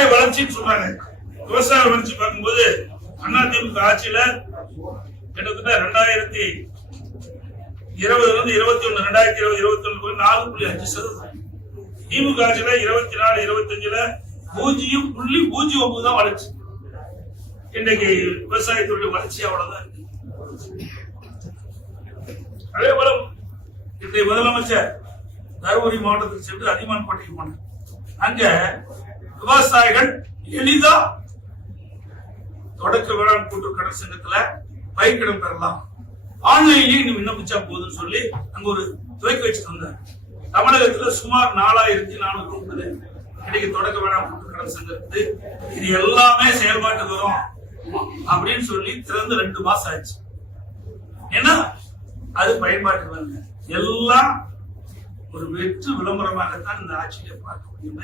விவசாய வளர்ச்சின்னு சொல்றாங்க. விவசாய வளர்ச்சி பார்க்கும்போது அதிமுக ஆட்சியில கிட்டத்தட்ட 2020 21 2020 4.5%. திமுக ஆட்சியில 24 25 0.09 தான் வளர்ச்சி. இன்னைக்கு விவசாயத்துடைய வளர்ச்சி அவ்வளவுதான் இருக்கு. அதே போல இன்றைய முதலமைச்சர் தருமபுரி மாவட்டத்துக்கு சென்று அதியமான்பேட்டைக்கு போனார். அங்க விவசாயிகள் எளிதா தொடக்க வேளாண் கூட்டுறவு கடன் சங்கத்துல பயிர்க்கடன் பெறலாம், ஆன்லைன்லயே நீ விண்ணப்பிச்சா போதும் சொல்லி அங்க ஒரு துவக்கி வச்சுட்டு வந்தார். தமிழகத்துல சுமார் 4430 இன்னைக்கு தொடக்க வேளாண் கூட்டுறவு கடன் சங்கத்துக்கு இது எல்லாமே செயல்பாட்டுக்கு வரும் அப்படின்னு சொல்லி திறந்து 2 மாசம் ஆச்சு. ஏன்னா அது பயன்பாட்டுக்கு வரல. எல்லாம் ஒரு வெற்று விளம்பரமாகத்தான் இந்த ஆட்சியை பார்க்க முடியும்.